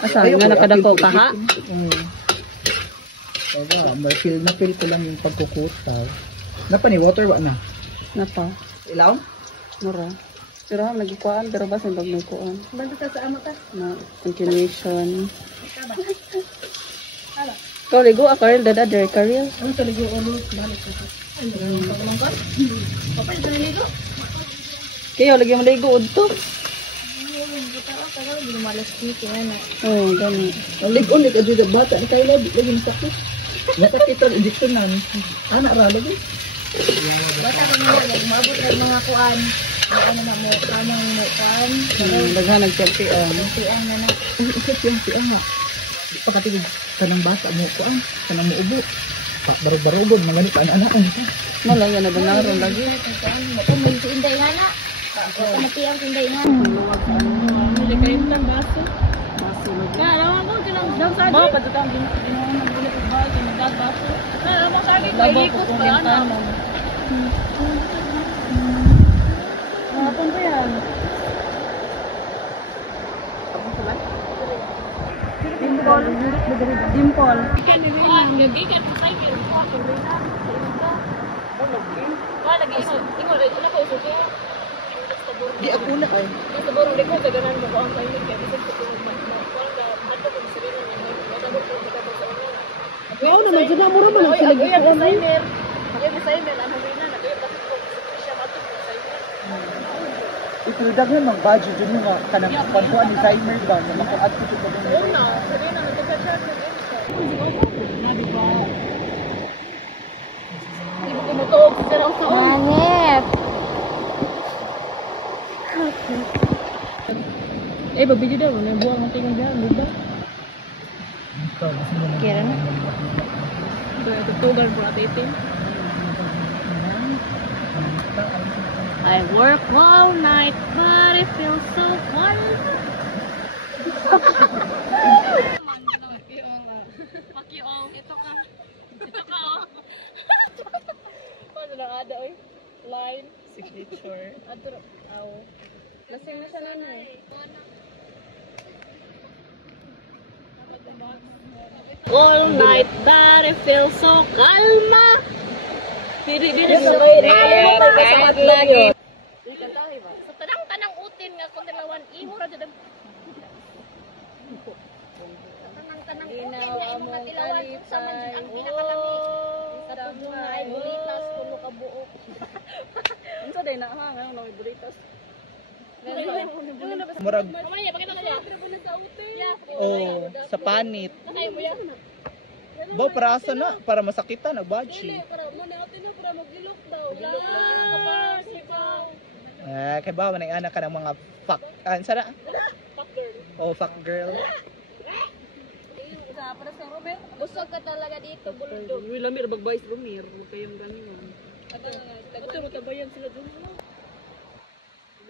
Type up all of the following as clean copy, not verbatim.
Asa nga nakadako ka ha? Feel ko lang yung pagkukutaw. Napa ni water ba na? Napa? Ilaw? Mura. Pero ha, nagikuan, pero ba sa bagnukuan? Banda sa amo ta? Na continuation. Ikaw ligo, Karel, dada, Derek Karel. Ano sa ligo ulit? Balik ko. Pagulangkot? Kapag sa ligo? Kayo, lagi mo ligo, udto. Tagal, hindi malas dito nga na. Oo, gani. Ang ligon, ikaw dito bata. Ni kayo lagi masakit. Nasakit ang injection na. Anak ra lagi. Bata kami na, umabot ng mga kuan. Ano na mo, kanang mo kuan. Daghan nagkampian. Siang na na. Isip yung si ama. Di pa katigig kanang bata mo ko ang kanang mo ubo. Barog-barogon, mga ganito anak-anak ang ito. Malang yan na danaron lagi. Kung may inday nga na. Matiyang inday nga. Hindi kayo ng baso. Baso na. Kaya naman ko, tinang dagsagi. Mga padutang ginawa ng bulit ng baso. Nagbaso. Kaya naman sagi, kaikot pa yan. Hapon pa yan. Dimple. Dimple. Gagigan pa kayo. Lagi iso. Tingol, ito na ko iso siya. Di ako na ay. Ito ba rin ko, gaganan mo ko ang kayo. Kaya ito ko ato kung sila naman. Wala mo ko sa kanila. Oo naman, sila mo naman ang sila Kuya designer. Kuya designer, ano rin na. Kuya siya matok designer. Ito daghan mang budget dun nga kanang pantuan designer ba na maka-add ko ba dun. Oo na, sabi na nagka-chat na din. Nabi ba? Hindi mo kumutuog sa sarang sa Manip! Eh, babidyo daw. Buwang ang tingin dyan, di ba? Kira na? tutugan po natin ito. I work all night, but it feels so fun. Pakiong. Ito ka. Paano lang ada oy? Line. Signature. Ato. Aw. Lasing na siya nanay. All night, but it feels so calma. Biri-biri sa Kahit lagi. Sa tanang utin nga kung tilawan imo ra jud. Tanang utin nga imong tilawan sa man ang pinakalami. Sa tudo nga ay bulitas kuno ka buok. Unsa day na ha nga no buritos. Murag Mamaya pakita ka sa utin. oh sa panit. Nakay mo yan. Ba para asa na para masakitan ang baji. Para mo na natin para maglilok daw. Kay ba man anak ka ng mga fuck sana? Fuck girl. Oh fuck girl. Para sa Robert, busog ka talaga dito, bulldog. Uy, lamir bagbais rumir, kayong ganon. Ito matabayan sila dun.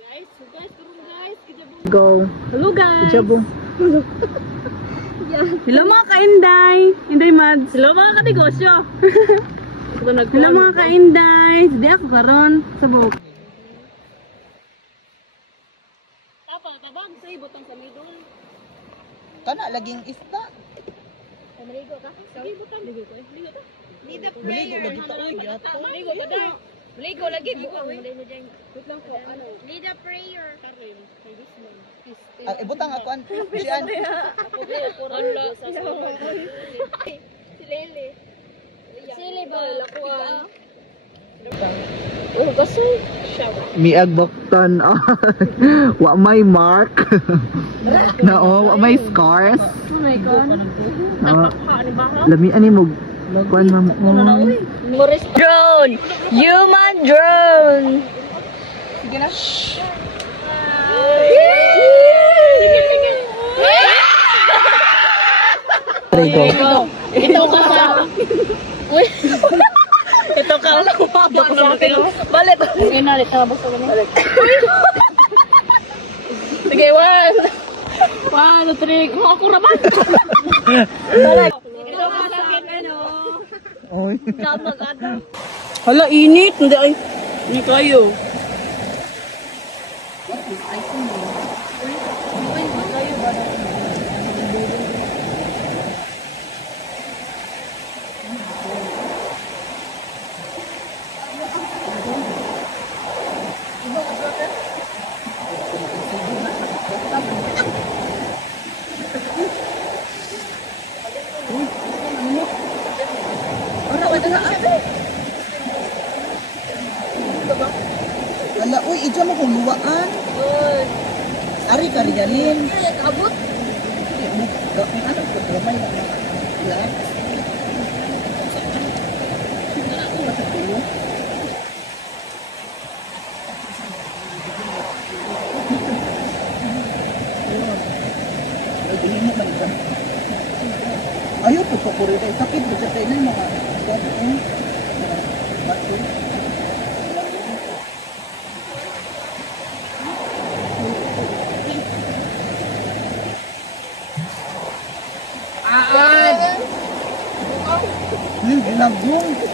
Guys, turun guys, kijabong. Go. Hello guys! Jabong. Hello mga ka-inday! Inday Mads! Hello mga ka-negosyo! Hello mga ka-inday! Hindi ako karon sa buhok. Tabang, sa ibutang sa middle. Kana laging ista. Maligo ka? Sige, butang. Ligo ko. Ligo ta. Need a Maligo lagi ta oy yato. Ligo ta dai. Ligo lagi. Ligo mo dai mo dyan. Wait lang po. Ano? Need a prayer. Karim. Kay this man. Ibutang ako an siyan. Ako ko ronda sa si Lele. Si Lele ba? Lakuan. Oh, kaso. Miag baktan. Wa may mark. No, wa may scars. Oh my God! Lami ani mo kuan ma'am. Drone! Human drone! Sige na. Trigo. Ito ka sa... Uy! Ito ka. Balik! Yun na, ito. Basta kami. Sige, one! 1, 2, 3. Ako naman! Balik! Ito ka sa ano? Oy. Hala, init! Hindi ay... Hindi kayo. Abot. Ano ko may lang. Ayaw po sa kurita. Sakit po sa tayo ng mga bato. Ginagong.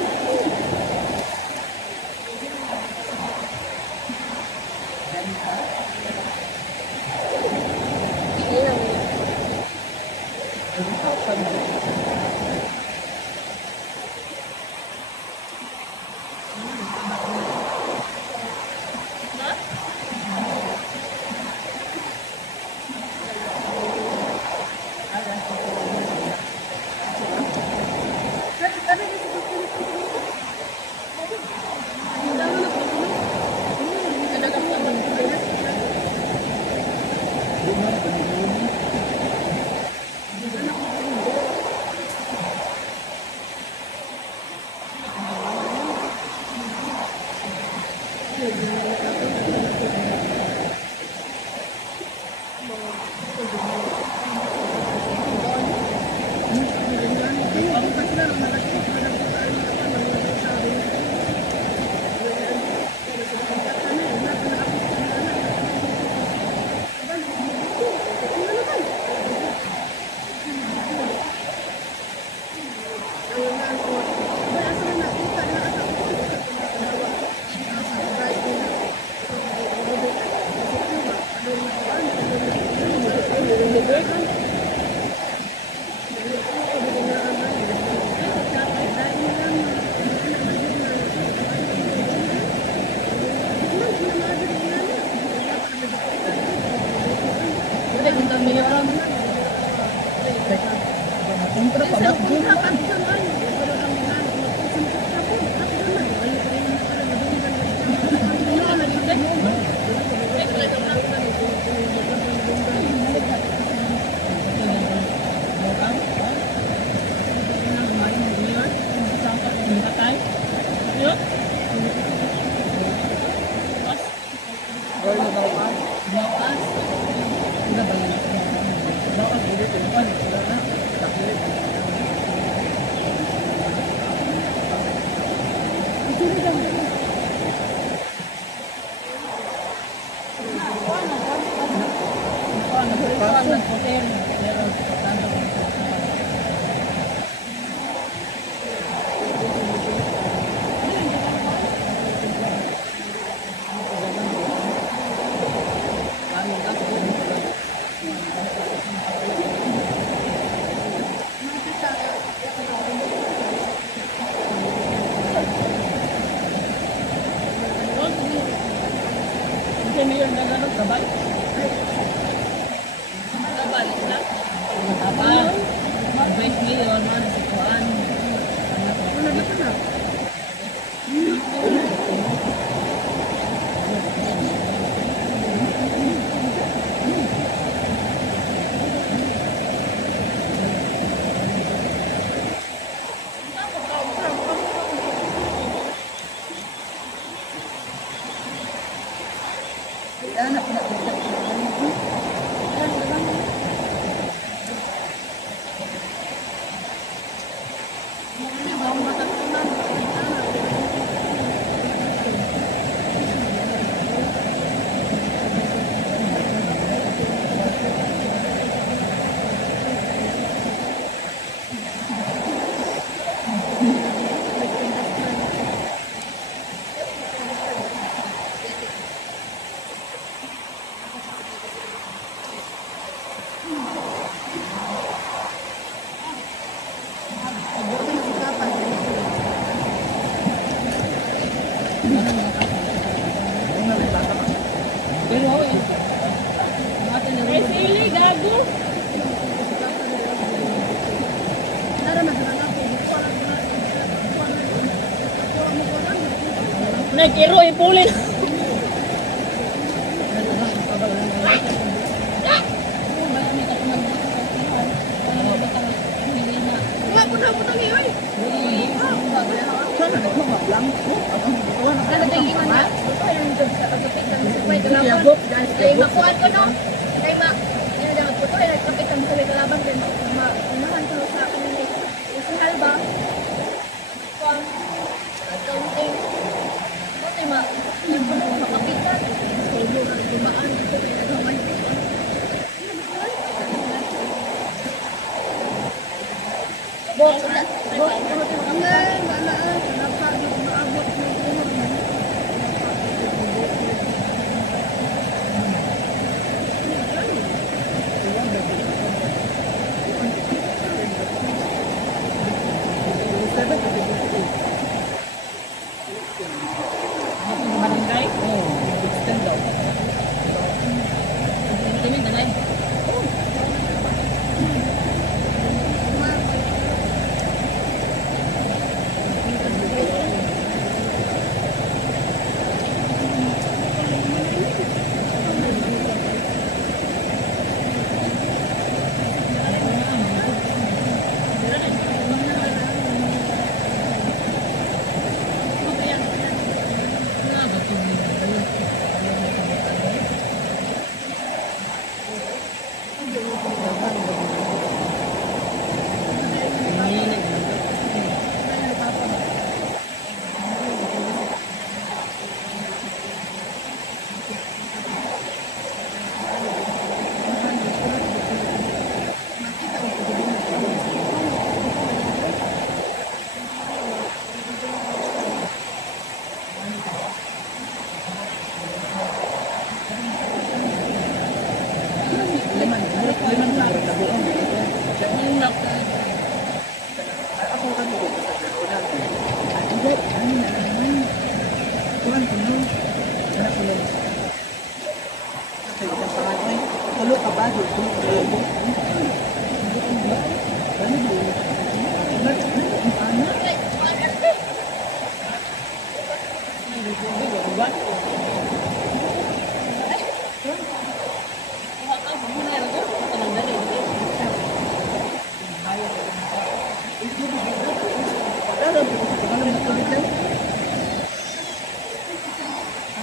Nagkiro ipulin.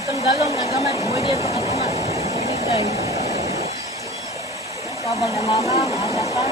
Ang galong na gamay, pwede ito katumat. Pwede guys. Sabang na mama, maasakan.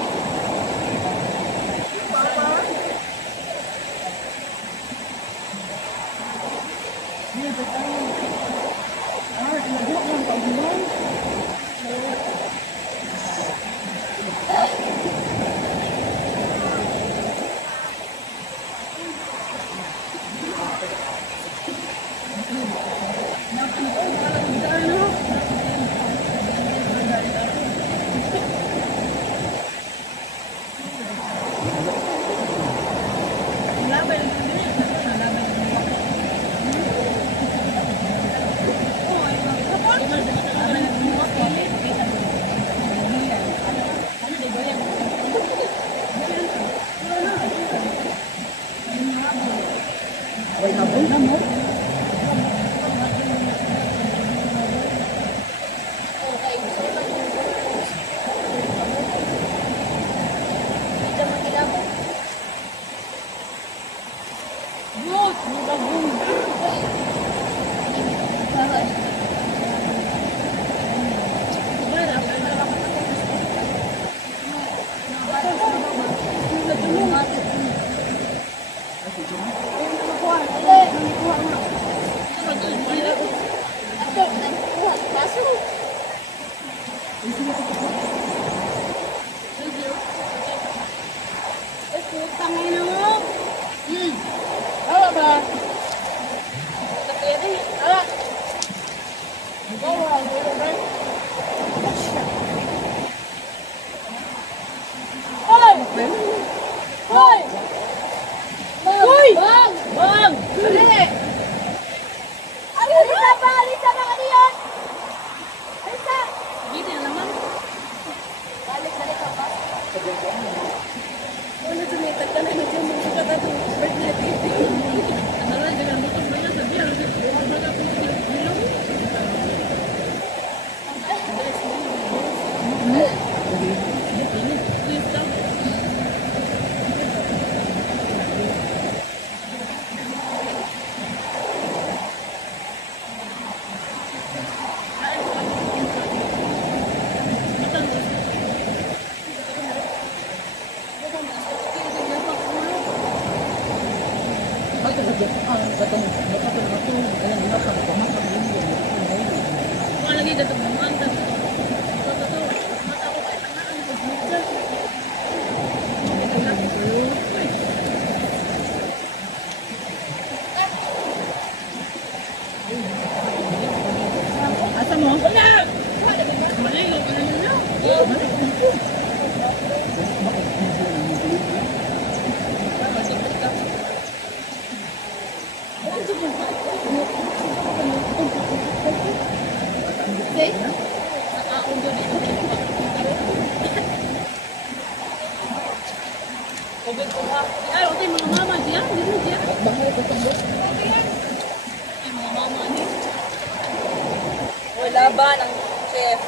Laban ang chef.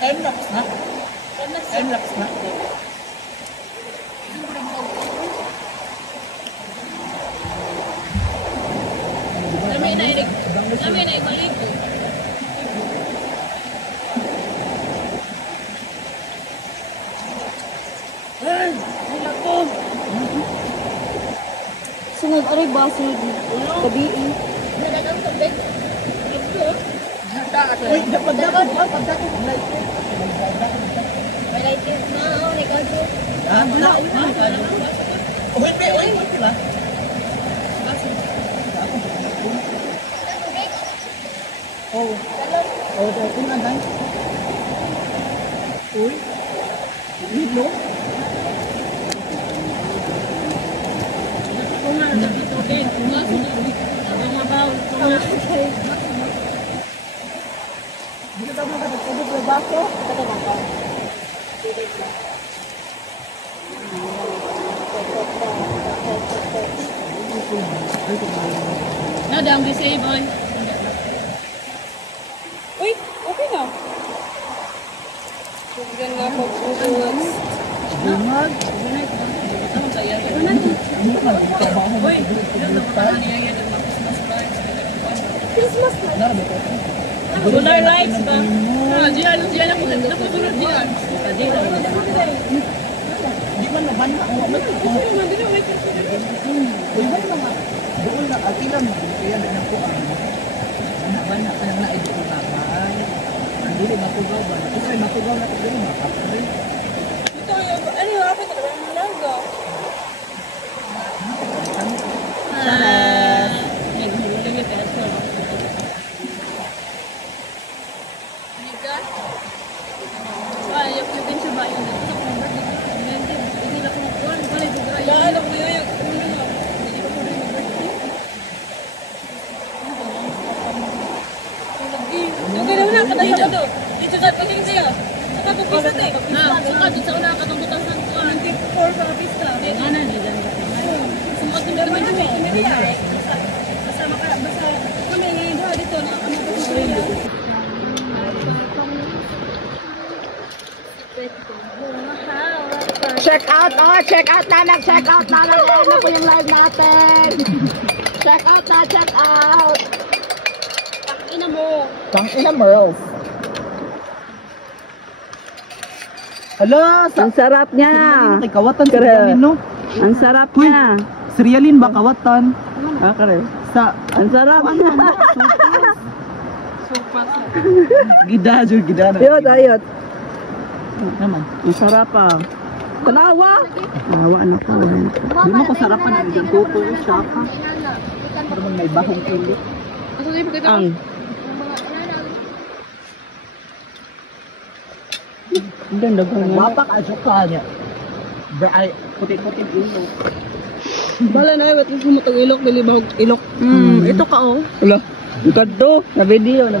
Relax na. Relax na. Kami na ibalik ko. sunod aray ba sunod gabi eh. Nadagang tubig. Uy, dapat pagdating. May lighted na, oh, regado. Ah, wala. Uy, sila. Oh. Oh, ito na dai. Uy. Lilo. Dito daw magkatubig ng baso. Nadam di say boy. Uy, okay na. Tugyan nga po bukas. Bungan. Uy, Christmas na. solar lights ba? Diyan ako nakusunod diyan. Di man nabana ang mga Uy, man mga doon na atilan mo. Kaya na po ang nabana ka na ito ang kapal. Hindi mapugaw ba? Kasi mapugaw na ito yung makapal. Ito, ano yung ako ito? Ang largo. Check out na, nag-check out na, nag-end na po yung live natin. Check out na, check out. Ina mo. Pang-ina Merls. Hala, Ang sarap niya. kay kawatan si Rialin, no? Ang sarap Uy. niya. Si Rialin ba kawatan? Ah, kare. Sa Ang sarap. gida, gida na. Ayot, ayot. Naman. Ang sarap ah. Tanawa. Tawa na ko. Di mo ko sarapan ang isang tuto siya pa. Pero may bahong ulo. Ang. Ang ganda ko nga. Wapak aso ka niya. Ay, puti-puti ulo. Bala na, ba't gusto mo itong ilok? Dili ba ilok? Ito ka oh. Wala. Ikado. Na video na.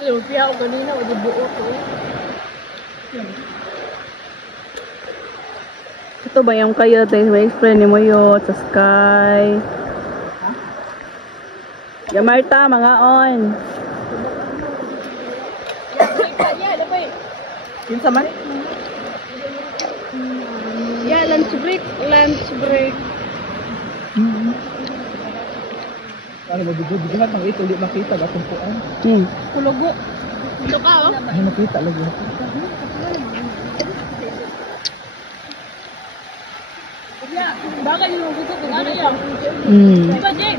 Lumpia ako kanina, o di buo ko. Ito ba yung kayo may explain ni mo yun sa sky? Ya Marta, mga on. Kinsa man? Yeah, lunch break. Ano ba bigyan ng ito, di makita gatong puan. Kulugo. Ito ka, oh. Ay makita lagi. Bagay yung gusto ko. Ano yan? Diba, Jay?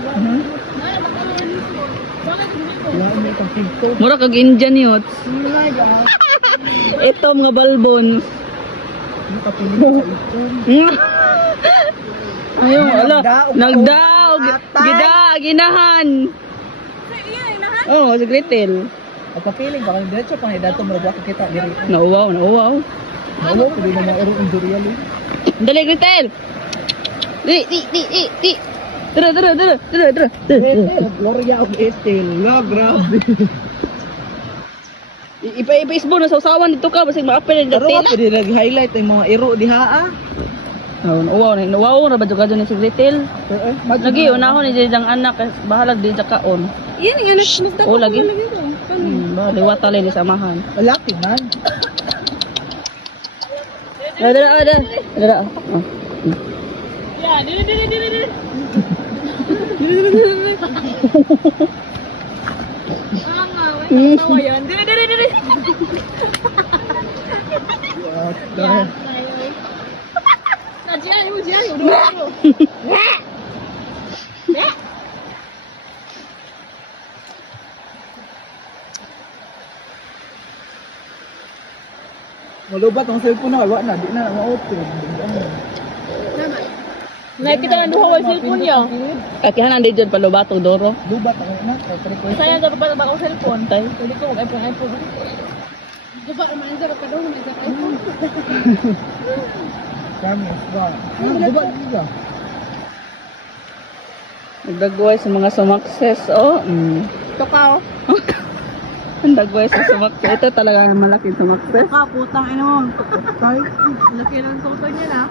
Yung may kang pinto. Mura kag Indian yun. Ito mga balbon. Yung kapili sa ito. Ayun, ala. Nagdaog. Gida, Ginahan. Oo, sa Gretel. At kapiling ba kayo diretso pang dato mo ba kita diri. Nauwaw. Oo, pwede na maero ang durian eh. Dali, Gretel. Di. Tara. Gloria of Estel. La, grabe. Ipa-Facebook na sa usawan dito ka. Basig ma-appel na Pero tela. pwede nag-highlight yung mga iro diha ah. Nauwaw na ba dyan ni si Gretel? Lagi, unahon ni Jayang anak. Bahalag din sa kaon. Yan, yan. Oo, lagi. Liwat talay ni samahan. Malaki man. Dara. Ya, dili. Tawa yan. Dili. Malubat ang cellphone na, wala na, di na ma-open. Nakita na duha wa cellphone yo. Kaya nandiyo dyan palubato doro. Lubat ako na, request. Saya daro pa ba cellphone tay. Pwede ko mag-iPhone. Diba, naman sa kadong may sa iPhone. Promise ba? Lubat ka. Nagdagway sa mga sumakses, oh. Tukaw. Ang dagway sa sumakses. Ito talaga ang malaking sumakses. Putang ina mo. Tay, Laki ng tutoy niya na.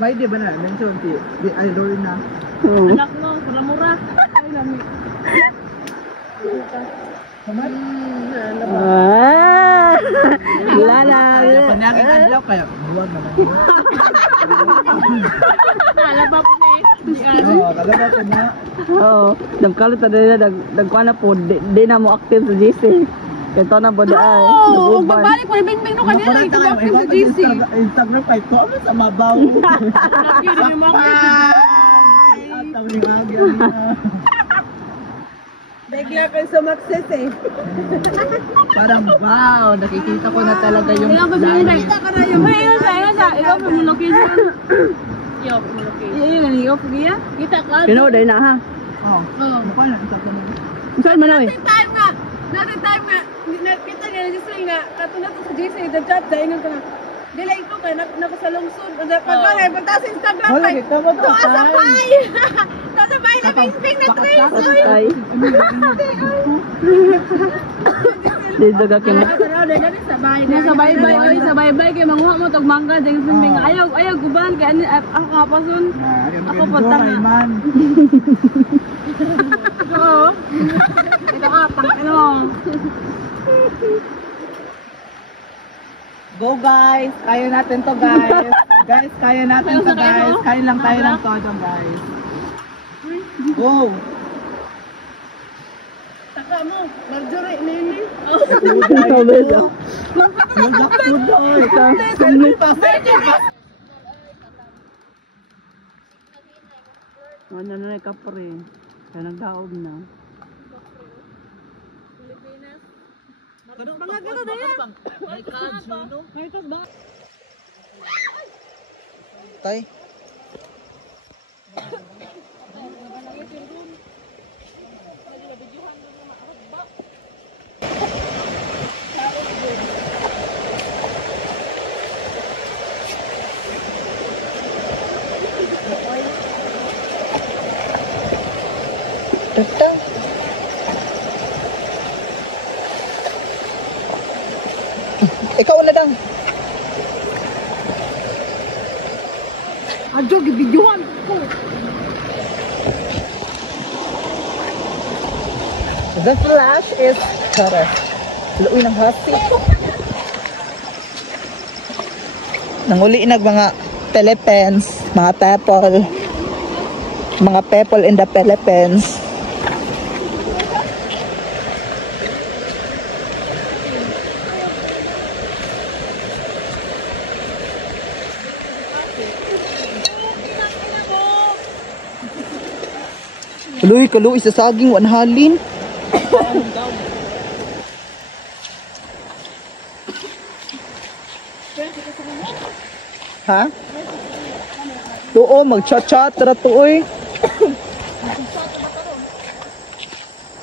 bay di ba na? Mention di idol na. Oo. Anak mo, mura-mura. Ay, lami. Kamat? Ah! Lala. Panangin adlaw kaya buwag na lang. Nalaba ko na eh. Oo, talaga ko na. Oo. Nagkalit na din na. Nagkuha na po. Di na mo active sa GC. Kaya na po di ay. Oo, Naguban. babalik mo na bing-bing no kanila. Makulit tayo, Ito sa GC. Instagram kay to, ano sa mabaw. Laki rin yung mga Ataw ni Agi, Amina. Bigla kayo sa Maxis eh. Parang wow, nakikita ko na talaga yung Ilang ba siya na? Kita ka na yung... Ay, yun sa. Ikaw pa mo location. Yo, mo location. Yun, yung pagya. Kita ka. Pinoday na ha. Oh, mukha na Instagram. Saan man oy? Time nga. Natin time nga. Nakita niya na Giselle nga. Katulad ko sa GC. The-chat sa inyo ka na. Dila ikaw ka. Nakasalungsod. Pag-alay. Pagka sa Instagram. Wala, kita mo to. Asabay. Asabay na bing-bing na trace. Ay. Dito ka kina. Sa baybay, oy, sa baybay kay manguha mo tog mangga ding swimming. Ayaw guban kay ani ako kapason. Ako po tanga. man. Oo. Ito atang ano. Go guys, kaya natin to guys. Guys, kaya natin to guys. Kaya lang todo guys. Go. Taka mo, Marjorie nini. Sabi siya. Magkakudoy. Sumit. Ano na ka pa rin. Kaya nagdaog na. Mga gano'n na yan. Tay. Tata. Ikaw na dang. Adyo, gibidyohan ko. The flash is correct. Luoy ng hasi. Nanguli nag mga Philippines, mga people in the Philippines. Kaluy sa saging wanhalin. Ha? Oo, mag-chat-chat tara tuoy.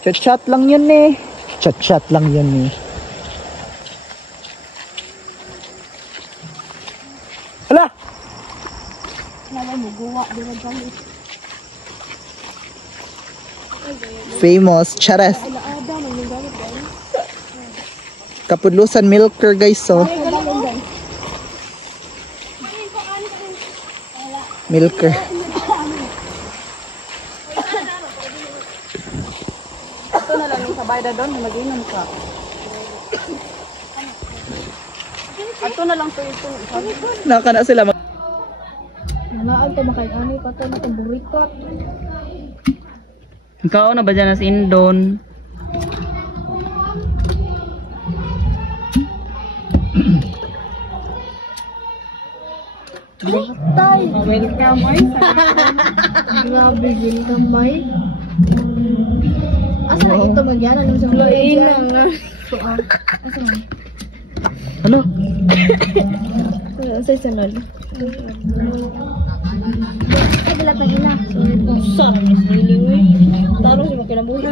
Chat-chat lang yun eh. Chat-chat lang yun eh. Hala! Famous charas. Kapudlusan milker guys so. Milker. Ito na lang yung sabay na doon. Mag-inom ka. Ito na lang to ito. Naka na sila. Naan ko makain-ani pa to na burikot. Ikaw na ba dyan as Indon? Tay, welcome ay. Grabe, welcome bay. Asa na ito magyan? Ano sa mga nga. Ano? Sa sunod. Ay, dalat ng ina. Sa, Miss Lily, we. Talo siya makinabuhi.